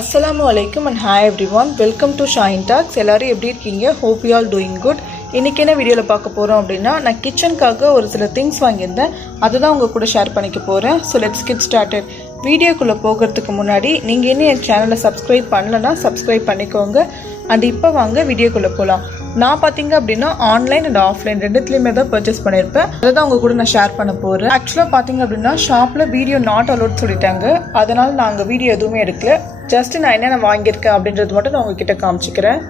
Assalamu alaikum and hi everyone. Welcome to Shayin Talks. எல்லாரும் எப்படி இருக்கீங்க? Hope you all doing good. இன்னைக்கு என்ன வீடியோல பார்க்க போறோம் அப்படினா நான் கிச்சனுக்காக ஒரு சில திங்ஸ் வாங்கியிருந்தேன். அதுதான் உங்க கூட ஷேர் பண்ணிக்க போறேன். So let's get started. வீடியோக்குள்ள போகிறதுக்கு முன்னாடி நீங்க இன்னும் என் சேனலை சப்ஸ்கிரைப் பண்ணலனா சப்ஸ்கிரைப் பண்ணிக்கோங்க. அண்ட் இப்போ வாங்க வீடியோக்குள்ள போலாம். நான் பாத்தீங்க அப்படின்னா ஆன்லைன் அண்ட் ஆஃப்லைன் ரெண்டுத்துலயுமே தான் பர்ச்சேஸ் பண்ணிருப்பேன். அதான் உங்க கூட நான் ஷேர் பண்ண போறேன். ஆக்சுவலா பாத்தீங்க அப்படின்னா ஷாப்ல வீடியோ நாட் அலோட் சொல்லிட்டாங்க. அதனால நான் வீடியோ எதுவுமே எடுக்கல. ஜஸ்ட் நான் என்னென்ன வாங்கியிருக்கேன் அப்படின்றது மட்டும் நான் உங்ககிட்ட காமிச்சிக்கிறேன்.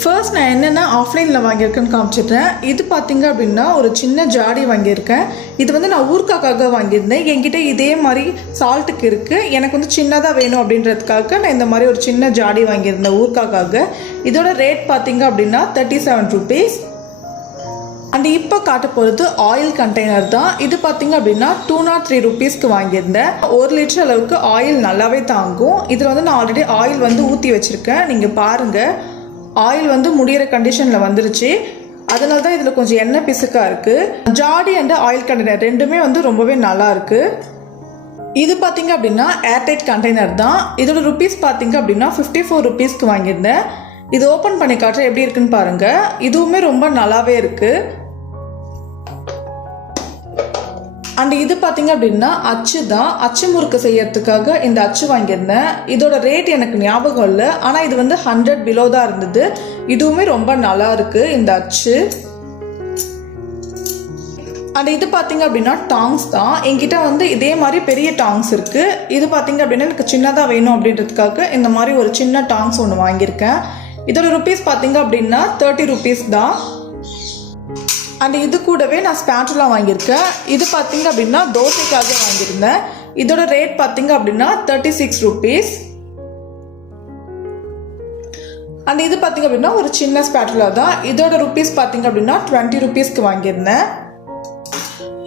ஃபர்ஸ்ட் நான் என்னென்ன ஆஃப்லைனில் வாங்கியிருக்கேன்னு காமிச்சிடுறேன். இது பார்த்தீங்க அப்படின்னா ஒரு சின்ன ஜாடி வாங்கியிருக்கேன். இது நான் ஊறுகாய்க்காக வாங்கியிருந்தேன். என்கிட்ட இதே மாதிரி சால்ட்டுக்கு இருக்குது. எனக்கு சின்னதாக வேணும் அப்படின்றதுக்காக நான் இந்த மாதிரி ஒரு சின்ன ஜாடி வாங்கியிருந்தேன் ஊறுகாய்க்காக. இதோட ரேட் பார்த்தீங்க அப்படின்னா 37 rupees. அண்ட் இப்போ காட்ட போகிறது ஆயில் கண்டெய்னர் தான். இது பார்த்தீங்க அப்படின்னா 203 rupeesக்கு வாங்கியிருந்தேன். 1 லிட்டர் அளவுக்கு ஆயில் நல்லாவே தாங்கும். இதில் நான் ஆல்ரெடி ஆயில் ஊற்றி வச்சுருக்கேன். நீங்கள் பாருங்கள், ஆயில் முடிகிற கண்டிஷனில் வந்துருச்சு. அதனால தான் இதில் கொஞ்சம் எண்ணெய் பிசுக்காக இருக்குது. ஜாடி அண்ட் ஆயில் கண்டெய்னர் ரெண்டுமே ரொம்பவே நல்லா இருக்குது. இது பார்த்தீங்க அப்படின்னா ஏர்டைட் கண்டெய்னர் தான். இதோட ருபீஸ் பார்த்தீங்க அப்படின்னா 54 rupeesக்கு வாங்கியிருந்தேன். இது ஓப்பன் பண்ணி காட்டுற எப்படி இருக்குன்னு பாருங்க. இதுவுமே ரொம்ப நல்லாவே இருக்கு. அண்ட் இது பார்த்தீங்க அப்படின்னா அச்சு தான். அச்சு முறுக்கு செய்யறதுக்காக இந்த அச்சு வாங்கியிருந்தேன். இதோட ரேட் எனக்கு ஞாபகம் இல்லை. ஆனால் இது 100 below தான் இருந்தது. இதுவுமே ரொம்ப நல்லா இருக்கு இந்த அச்சு. அண்ட் இது பார்த்தீங்க அப்படின்னா டாங்ஸ் தான். என்கிட்ட இதே மாதிரி பெரிய டாங்ஸ் இருக்கு. இது பார்த்தீங்க அப்படின்னா எனக்கு சின்னதாக வேணும் அப்படின்றதுக்காக இந்த மாதிரி ஒரு சின்ன டாங்ஸ் ஒன்று வாங்கியிருக்கேன். இதோட ருபீஸ் பார்த்தீங்க அப்படின்னா 30 rupees தான். அண்ட் இது கூடவே நான் ஸ்பாட்டுலா வாங்கியிருக்கேன். இது பார்த்தீங்க அப்படின்னா தோசைக்காக வாங்கியிருந்தேன். இதோட ரேட் பார்த்தீங்க அப்படின்னா 36 rupees. அண்ட் இது பார்த்தீங்க அப்படின்னா ஒரு சின்ன ஸ்பாட்டுலா தான். இதோட ருபீஸ் பார்த்தீங்க அப்படின்னா 20 rupeesக்கு வாங்கியிருந்தேன்.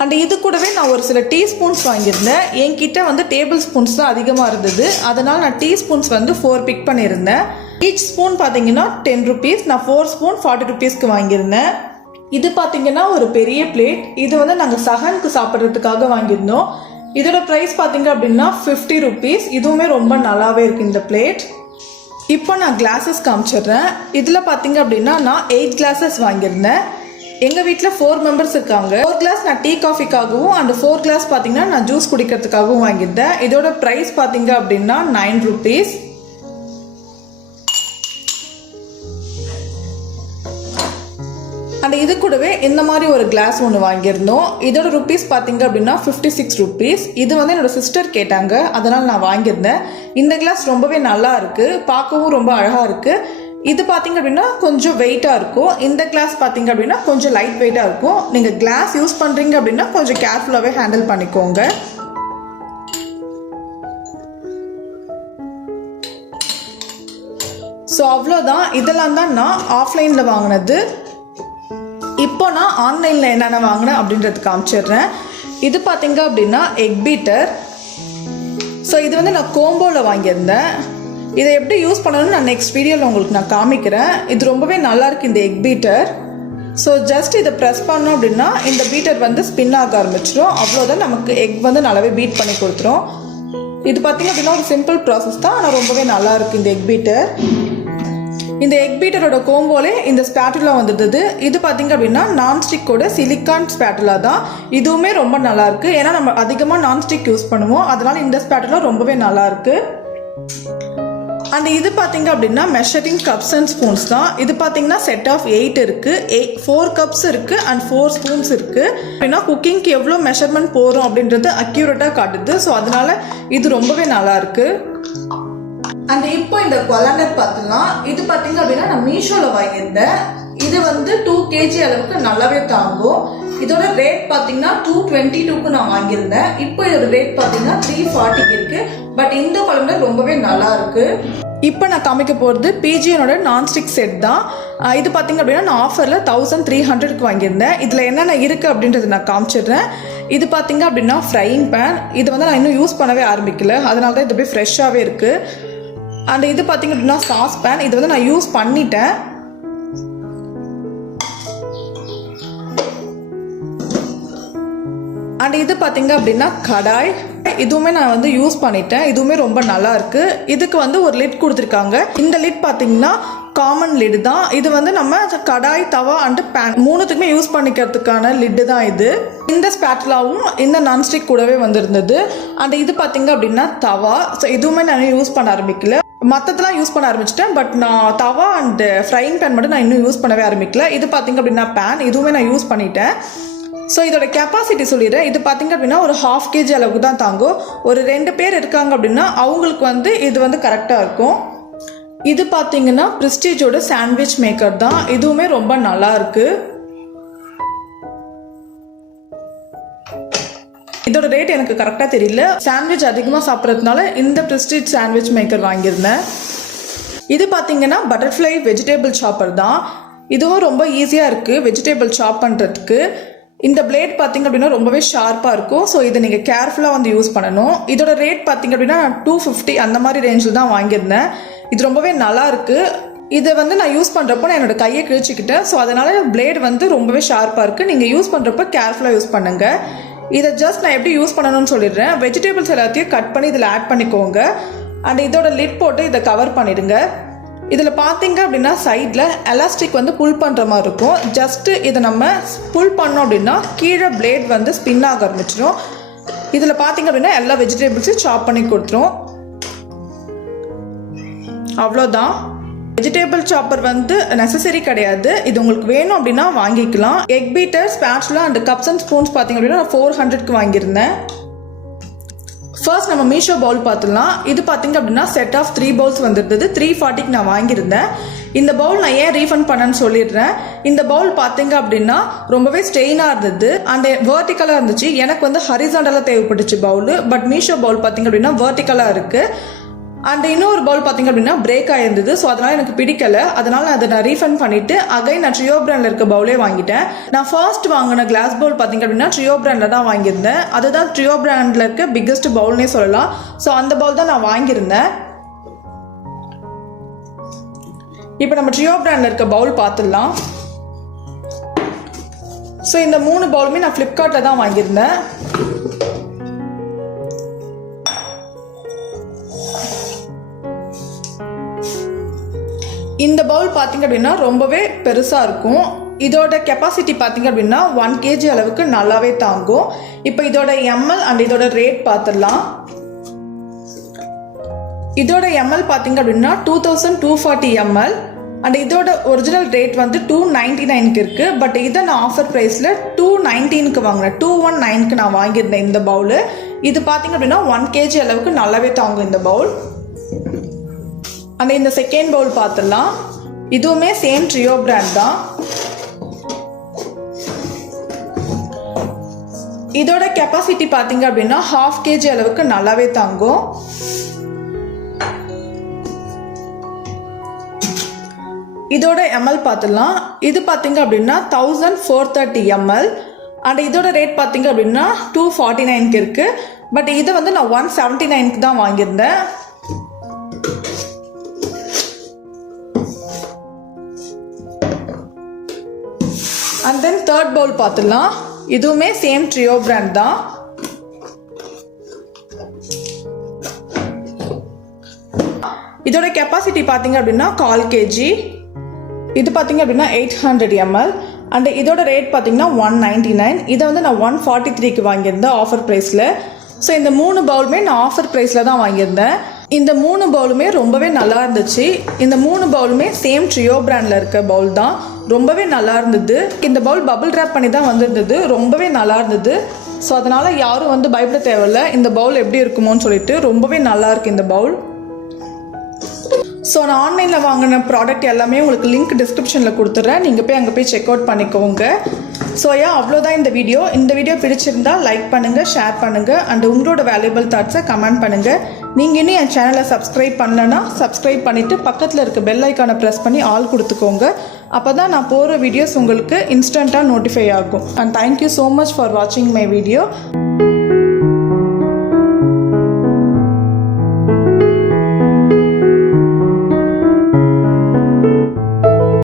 அண்ட் இது கூடவே நான் ஒரு சில டீஸ்பூன்ஸ் வாங்கியிருந்தேன். என்கிட்ட டேபிள் ஸ்பூன்ஸ் தான் அதிகமாக இருந்தது. அதனால் நான் டீஸ்பூன்ஸ் 4 பிக் பண்ணியிருந்தேன். ஈச் ஸ்பூன் பார்த்தீங்கன்னா 10 rupees. நான் 4 ஸ்பூன் 40 rupeesக்கு வாங்கியிருந்தேன். இது பார்த்தீங்கன்னா ஒரு பெரிய பிளேட். இது நாங்கள் சஹனுக்கு சாப்பிட்றதுக்காக வாங்கியிருந்தோம். இதோட ப்ரைஸ் பார்த்தீங்க அப்படின்னா 50 rupees. இதுவுமே ரொம்ப நல்லாவே இருக்கு இந்த பிளேட். இப்போ நான் கிளாஸஸ் காமிச்சிடுறேன். இதில் பார்த்தீங்க அப்படின்னா நான் 8 glasses வாங்கியிருந்தேன். எங்கள் வீட்டில் 4 members இருக்காங்க. 4 glass நான் டீ காஃபிக்காகவும் அண்ட் 4 glass பார்த்தீங்கன்னா நான் ஜூஸ் குடிக்கிறதுக்காகவும் வாங்கியிருந்தேன். இதோட ப்ரைஸ் பார்த்தீங்க அப்படின்னா 9 rupees. அண்ட் இது கூடவே இந்த மாதிரி ஒரு கிளாஸ் ஒன்று வாங்கியிருந்தோம். இதோட ருபீஸ் பார்த்தீங்க அப்படின்னா 56 rupees. இது என்னோட சிஸ்டர் கேட்டாங்க, அதனால் நான் வாங்கியிருந்தேன். இந்த கிளாஸ் ரொம்பவே நல்லா இருக்கு, பார்க்கவும் ரொம்ப அழகாக இருக்கு. இது பார்த்தீங்க அப்படின்னா கொஞ்சம் வெயிட்டாக இருக்கும். இந்த கிளாஸ் பார்த்தீங்க அப்படின்னா கொஞ்சம் லைட் வெயிட்டாக இருக்கும். நீங்கள் கிளாஸ் யூஸ் பண்ணுறீங்க அப்படின்னா கொஞ்சம் கேர்ஃபுல்லாகவே ஹேண்டில் பண்ணிக்கோங்க. ஸோ அவ்வளோதான். இதெல்லாம் தான் நான் ஆஃப்லைனில் வாங்கினது. இப்போ நான் ஆன்லைனில் என்னென்ன வாங்கினேன் அப்படின்றது காமிச்சிடுறேன். இது பார்த்தீங்க அப்படின்னா எக் பீட்டர். ஸோ இது நான் கோம்போவில் வாங்கியிருந்தேன். இதை எப்படி யூஸ் பண்ணணும்னு நான் நெக்ஸ்ட் வீடியோவில் உங்களுக்கு நான் காமிக்கிறேன். இது ரொம்பவே நல்லா இருக்கு இந்த எக் பீட்டர். ஸோ ஜஸ்ட் இதை ப்ரெஸ் பண்ணோம் அப்படின்னா இந்த பீட்டர் ஸ்பின் ஆக ஆரம்பிச்சிடும். அவ்வளோதான், நமக்கு எக் நல்லாவே பீட் பண்ணி கொடுத்துரும். இது பார்த்தீங்க அப்படின்னா ஒரு சிம்பிள் ப்ராசஸ் தான், ஆனால் ரொம்பவே நல்லா இருக்கு இந்த எக் பீட்டர். இந்த எக் பீட்டரோட கோம்போலே இந்த ஸ்பாட்டுலா வந்துடுது. இது பார்த்தீங்க அப்படின்னா நான்ஸ்டிக்கோட சிலிக்கான் ஸ்பாட்டுலா தான். இதுவுமே ரொம்ப நல்லா இருக்கு. ஏன்னா நம்ம அதிகமாக நான்ஸ்டிக் யூஸ் பண்ணுவோம், அதனால இந்த ஸ்பாட்டுலா ரொம்பவே நல்லா இருக்கு. அண்ட் இது பார்த்தீங்க அப்படின்னா மெஷரிங் கப்ஸ் அண்ட் ஸ்பூன்ஸ் தான். இது பார்த்தீங்கன்னா செட் ஆஃப் 8 இருக்கு. 4 cups இருக்கு அண்ட் 4 spoons இருக்கு. அப்படின்னா குக்கிங்க்கு எவ்வளோ மெஷர்மெண்ட் போகிறோம் அப்படின்றது அக்யூரேட்டாக காட்டுது. ஸோ அதனால இது ரொம்பவே நல்லா இருக்கு. அண்ட் இப்போ இந்த கொலாண்டர் பார்த்துலாம். இது பார்த்தீங்க அப்படின்னா நான் மீஷோவில் வாங்கியிருந்தேன். இது 2 kg அளவுக்கு நல்லாவே தாங்கும். இதோட ரேட் பார்த்தீங்கன்னா 222க்கு நான் வாங்கியிருந்தேன். இப்போ இதோட ரேட் பார்த்தீங்கன்னா 340 இருக்கு. பட் இந்த கொலாண்டர் ரொம்பவே நல்லா இருக்கு. இப்போ நான் காமிக்க போகிறது பிஜியனோட நான்ஸ்டிக் செட் தான். இது பார்த்தீங்க அப்படின்னா நான் ஆஃபரில் 1300க்கு வாங்கியிருந்தேன். இதில் என்னென்ன இருக்குது அப்படின்றது நான் காமிச்சிடுறேன். இது பார்த்தீங்க அப்படின்னா ஃப்ரையிங் பேன். இது நான் இன்னும் யூஸ் பண்ணவே ஆரம்பிக்கல, அதனால தான் இது அப்படியே ஃப்ரெஷ்ஷாகவே இருக்குது. அண்ட் இது பார்த்தீங்க அப்படின்னா சாஸ் பேன். இது நான் யூஸ் பண்ணிட்டேன். அண்ட் இது பார்த்தீங்க அப்படின்னா கடாய். இதுவுமே நான் வந்து யூஸ் பண்ணிட்டேன். இதுவுமே ரொம்ப நல்லா இருக்கு. இதுக்கு வந்து ஒரு லிட் கொடுத்துருக்காங்க. இந்த லிட் பார்த்தீங்கன்னா காமன் லிட் தான். இது வந்து நம்ம கடாய், தவா அண்ட் பேன் மூணுத்துக்குமே யூஸ் பண்ணிக்கிறதுக்கான லிட்டு தான் இது. இந்த ஸ்பேட்லாவும் இந்த நான்ஸ்டிக் கூடவே வந்துருந்தது. அண்ட் இது பார்த்தீங்க அப்படின்னா தவா. ஸோ இதுவுமே நான் யூஸ் பண்ண ஆரம்பிக்கல. மற்றதெல்லாம் யூஸ் பண்ண ஆரம்பிச்சிட்டேன். பட் நான் தவா அண்ட் ஃப்ரைங் பேன் மட்டும் நான் இன்னும் யூஸ் பண்ணவே ஆரம்பிக்கல. இது பார்த்தீங்க அப்படின்னா பேன், இதுவுமே நான் யூஸ் பண்ணிட்டேன். ஸோ இதோட கெப்பாசிட்டி சொல்லிடுறேன். இது பார்த்தீங்க அப்படின்னா ஒரு 1/2 kg அளவுக்கு தான் தாங்கும். ஒரு 2 பேர் இருக்காங்க அப்படின்னா அவங்களுக்கு வந்து இது வந்து கரெக்டாக இருக்கும். இது பார்த்தீங்கன்னா ப்ரெஸ்டீஜோட சாண்ட்விச் மேக்கர் தான். இதுவுமே ரொம்ப நல்லா இருக்கு. இதோட ரேட் எனக்கு கரெக்டாக தெரியல. சாண்ட்விச் அதிகமாக சாப்பிட்றதுனால இந்த ப்ரெஸ்டீஜ் சாண்ட்விச் மேக்கர் வாங்கியிருந்தேன். இது பார்த்தீங்கன்னா பட்டர்ஃப்ளை வெஜிடேபிள் சாப்பர் தான். இதுவும் ரொம்ப ஈஸியாக இருக்குது வெஜிடேபிள் சாப் பண்ணுறதுக்கு. இந்த பிளேட் பார்த்தீங்க அப்படின்னா ரொம்பவே ஷார்ப்பாக இருக்கும். ஸோ இதை நீங்கள் கேர்ஃபுல்லாக வந்து யூஸ் பண்ணணும். இதோட ரேட் பார்த்தீங்க அப்படின்னா 250 அந்த மாதிரி ரேஞ்சில் தான் வாங்கியிருந்தேன். இது ரொம்பவே நல்லா இருக்குது. இதை வந்து நான் யூஸ் பண்ணுறப்போ நான் என்னோட கையை கிழிச்சிக்கிட்டேன். ஸோ அதனால் பிளேட் வந்து ரொம்பவே ஷார்ப்பாக இருக்குது. நீங்கள் யூஸ் பண்ணுறப்போ கேர்ஃபுல்லாக யூஸ் பண்ணுங்கள். இதை ஜஸ்ட் நான் எப்படி யூஸ் பண்ணணும்னு சொல்லிடுறேன். வெஜிடபிள்ஸ் எல்லாத்தையும் கட் பண்ணி இதில் ஆட் பண்ணிக்கோங்க. அண்ட் இதோட லிட் போட்டு இதை கவர் பண்ணிடுங்க. இதில் பார்த்தீங்க அப்படின்னா சைடில் எலாஸ்டிக் வந்து புல் பண்ணுற மாதிரி இருக்கும். ஜஸ்ட்டு இதை நம்ம புல் பண்ணோம் அப்படின்னா கீழே பிளேட் வந்து ஸ்பின் ஆக ஆரம்பிச்சிடும். இதில் பார்த்தீங்க அப்படின்னா எல்லா வெஜிடபிள்ஸையும் சாப் பண்ணி கொடுத்துரும். அவ்வளோதான். வெஜிடபிள் சாப்பர் வந்து நெசசரி கிடையாது. இது உங்களுக்கு வேணும் அப்படின்னா வாங்கிக்கலாம். Egg beater, spatula and cups and spoons பார்த்தீங்க அப்படின்னா நான் 400க்கு வாங்கியிருந்தேன். ஃபர்ஸ்ட் நம்ம மீஷோ பவுல் பார்த்துடலாம். இது பார்த்தீங்க அப்படின்னா செட் ஆஃப் 3 பவுல்ஸ் வந்துருந்தது. 340க்கு நான் வாங்கியிருந்தேன். இந்த பவுல் நான் ஏன் ரீஃபண்ட் பண்ணேன்னு சொல்லிடுறேன். இந்த பவுல் பார்த்தீங்க அப்படின்னா ரொம்பவே ஸ்ட்ரெயினாக இருந்தது அண்ட் வேர்ட்டிக்கலாக இருந்துச்சு. எனக்கு வந்து ஹரிசாண்டலாக தேவைப்பட்டுச்சு பவுல். பட் மீஷோ பவுல் பார்த்தீங்க அப்படின்னா வேர்ட்டிக்கலாக இருக்குது. அண்ட் இன்னொரு பவுல் பார்த்தீங்க அப்படின்னா பிரேக் ஆயிருந்தது. ஸோ அதனால் எனக்கு பிடிக்கல. அதனால் அதை நான் ரீஃபண்ட் பண்ணிவிட்டு அகைன் நான் ட்ரியோ பிராண்டில் இருக்க பவுலே வாங்கிட்டேன். நான் ஃபர்ஸ்ட் வாங்கின கிளாஸ் பவுல் பார்த்தீங்க அப்படின்னா ட்ரியோ பிராண்டில் தான் வாங்கியிருந்தேன். அதுதான் ட்ரியோ பிராண்டில் இருக்க பிக்கஸ்ட் பவுல்னே சொல்லலாம். ஸோ அந்த பவுல் தான் நான் வாங்கியிருந்தேன். இப்போ நம்ம ட்ரியோ பிராண்டில் இருக்க பவுல் பார்த்துடலாம். ஸோ இந்த 3 பவுலுமே நான் ஃப்ளிப்கார்ட்டில் தான் வாங்கியிருந்தேன். இந்த பவுல் பார்த்தீங்க அப்படின்னா ரொம்பவே பெருசாக இருக்கும். இதோட கெப்பாசிட்டி பார்த்தீங்க அப்படின்னா 1 kg அளவுக்கு நல்லாவே தாங்கும். இப்போ இதோட எம்எல் அண்ட் இதோட ரேட் பார்த்துடலாம். இதோட எம்எல் பார்த்தீங்க அப்படின்னா 2240 ml அண்ட் இதோட ஒரிஜினல் ரேட் வந்து 299க்கு இருக்குது. பட் இதை நான் ஆஃபர் ப்ரைஸில் 219க்கு வாங்கினேன். 219க்கு நான் வாங்கியிருந்தேன் இந்த பவுலு. இது பார்த்தீங்க அப்படின்னா 1 kg அளவுக்கு நல்லாவே தாங்கும் இந்த பவுல். அண்ட் இந்த செகண்ட் பவுல் பார்த்துடலாம். இதுவுமே சேம் ட்ரியோ பிராண்ட் தான். இதோட கெப்பாசிட்டி பார்த்தீங்க அப்படின்னா 1/2 kg அளவுக்கு நல்லாவே தாங்கும். இதோட எம்எல் பார்த்துடலாம். இது பார்த்தீங்க அப்படின்னா 1430 ml அண்ட் இதோட ரேட் பார்த்தீங்க அப்படின்னா 249க்கு இருக்கு. பட் இதை வந்து நான் 179க்கு தான் வாங்கியிருந்தேன். அண்ட் தென் தேர்ட் பவுல் பார்த்துடலாம். இதுவுமே சேம் ட்ரியோ பிராண்ட் தான். இதோட கெப்பாசிட்டி பார்த்தீங்க அப்படின்னா 1/4 kg. இது பார்த்தீங்க அப்படின்னா 800 ml அண்ட் இதோட ரேட் பார்த்தீங்கன்னா 199. இதை வந்து நான் 143க்கு வாங்கியிருந்தேன் ஆஃபர் ப்ரைஸில். ஸோ இந்த 3 பவுலுமே நான் ஆஃபர் ப்ரைஸில் தான் வாங்கியிருந்தேன். இந்த 3 பவுலுமே ரொம்பவே நல்லா இருந்துச்சு. இந்த 3 பவுலுமே சேம் ட்ரியோ பிராண்டில் இருக்க பவுல் தான். ரொம்பவே நல்லா இருந்தது. இந்த பவுல் பபிள் ரேப் பண்ணி தான் வந்திருந்தது. ரொம்பவே நல்லா இருந்தது. ஸோ அதனால் யாரும் வந்து பயப்பட தேவையில்லை. இந்த பவுல் எப்படி இருக்குமோன்னு சொல்லிட்டு ரொம்பவே நல்லா இருக்குது இந்த பவுல். ஸோ நான் ஆன்லைனில் வாங்கின ப்ராடக்ட் எல்லாமே உங்களுக்கு லிங்க் டிஸ்கிரிப்ஷனில் கொடுத்துட்றேன். நீங்கள் போய் அங்கே போய் செக் அவுட் பண்ணிக்கோங்க. ஸோ அவ்வளோதான் இந்த வீடியோ. இந்த வீடியோ பிடிச்சிருந்தா லைக் பண்ணுங்கள், ஷேர் பண்ணுங்கள் அண்ட் உங்களோட வேல்யூபிள் தாட்ஸை கமெண்ட் பண்ணுங்கள். நீங்கள் இன்னும் என் சேனலை சப்ஸ்கிரைப் பண்ணலன்னா சப்ஸ்கிரைப் பண்ணிவிட்டு பக்கத்தில் இருக்க பெல் ஐக்கானை ப்ரெஸ் பண்ணி ஆல் கொடுத்துக்கோங்க. அப்போ தான் நான் போகிற வீடியோஸ் உங்களுக்கு இன்ஸ்டண்ட்டாக நோட்டிஃபை ஆகும். And thank you so much for வாட்சிங் மை வீடியோ.